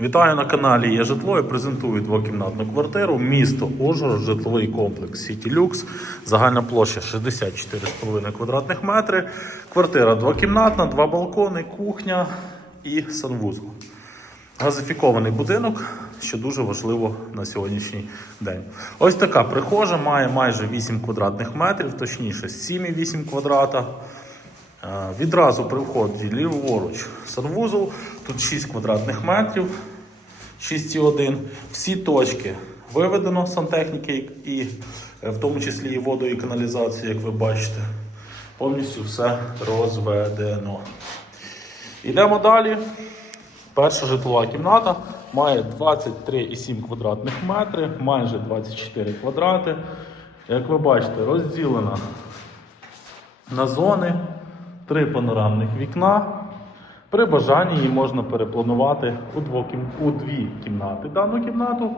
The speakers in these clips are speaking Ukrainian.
Вітаю на каналі Є житло і презентую двокімнатну квартиру. Місто Ужгород, житловий комплекс City Lux. Загальна площа 64,5 квадратних метри. Квартира двокімнатна, два балкони, кухня і санвузол. Газифікований будинок, що дуже важливо на сьогоднішній день. Ось така прихожа має майже 8 квадратних метрів, точніше 7,8 квадрата. Е, Відразу при вході ліворуч санвузол, тут 6 квадратних метрів, 6,1. Всі точки виведено сантехніки і е, в тому числі і воду і каналізацію, як ви бачите. Повністю все розведено. Йдемо далі. Перша житлова кімната має 23,7 квадратних метри, майже 24 квадрати. Як ви бачите, розділена на зони, три панорамних вікна. При бажанні її можна перепланувати у, двокім... у дві кімнати дану кімнату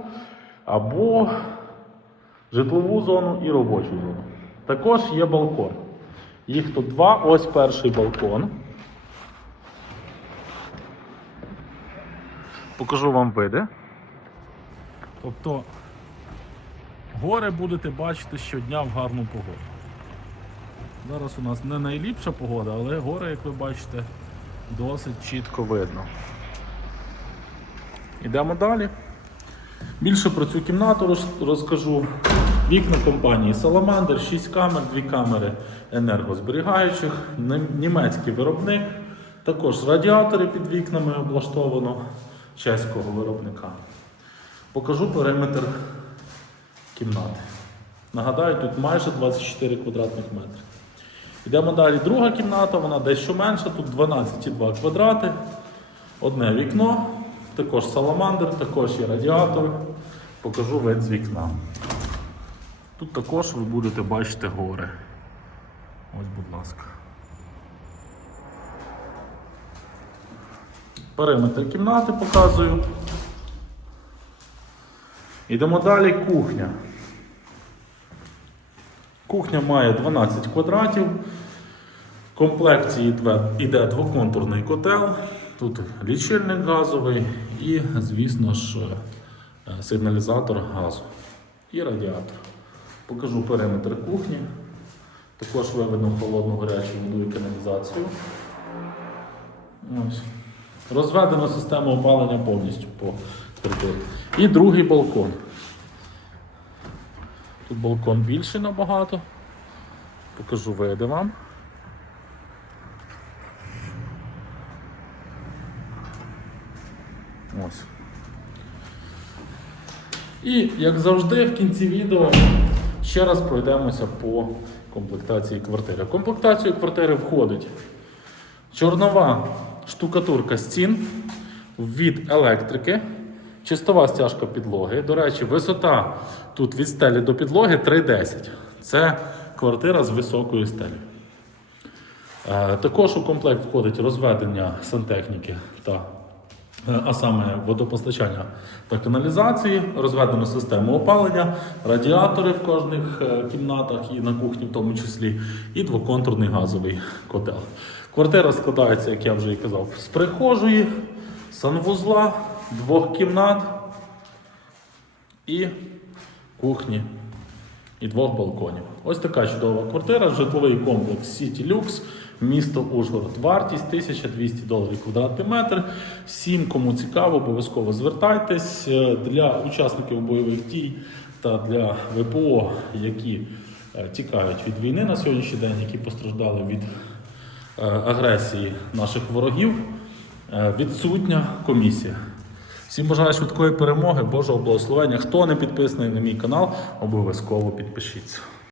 або житлову зону і робочу зону. Також є балкон. Їх тут два. Ось перший балкон. Покажу вам види. Тобто гори будете бачити щодня в гарну погоду. Зараз у нас не найліпша погода, але гори, як ви бачите, досить чітко видно. Йдемо далі. Більше про цю кімнату розкажу. Вікна компанії Salamander, 6 камер, 2 камери енергозберігаючих, німецький виробник. Також радіатори під вікнами облаштовано чеського виробника. Покажу периметр кімнати. Нагадаю, тут майже 24 квадратних метри. Йдемо далі. Друга кімната, вона дещо менша, тут 12,2 квадрати, одне вікно, також саламандр, також є радіатор. Покажу вид з вікна. Тут також ви будете бачити гори. Ось, будь ласка. Периметр кімнати показую. Йдемо далі. Кухня. Кухня має 12 квадратів. В комплекті йде- двоконтурний котел. Тут лічильник газовий і, звісно ж, е, сигналізатор газу і радіатор. Покажу периметр кухні. Також виведено холодну гарячу воду і каналізацію. Ось. Розведено систему опалення повністю по території. І другий балкон. Тут балкон більший набагато. Покажу види вам. Ось. І, як завжди, в кінці відео ще раз пройдемося по комплектації квартири. В комплектацію квартири входить чорнова штукатурка стін від електрики, чистова стяжка підлоги. До речі, висота тут від стелі до підлоги 3,10. Це квартира з високою стелею. Е, Також у комплект входить розведення сантехніки та е, а саме водопостачання та каналізації, розведену систему опалення, радіатори в кожних е, кімнатах і на кухні в тому числі, і двоконтурний газовий котел. Квартира складається, як я вже і казав, з прихожої, санвузла, двох кімнат і кухні і двох балконів. Ось така чудова квартира, житловий комплекс City Lux, місто Ужгород. Вартість 1200 доларів квадратний метр. Всім, кому цікаво, обов'язково звертайтесь Е, для учасників бойових дій та для ВПО, які е, тікають від війни на сьогоднішній день, які постраждали від е, агресії наших ворогів. Відсутня комісія. Всім бажаю швидкої перемоги, Божого благословення. Хто не підписаний на мій канал, обов'язково підпишіться.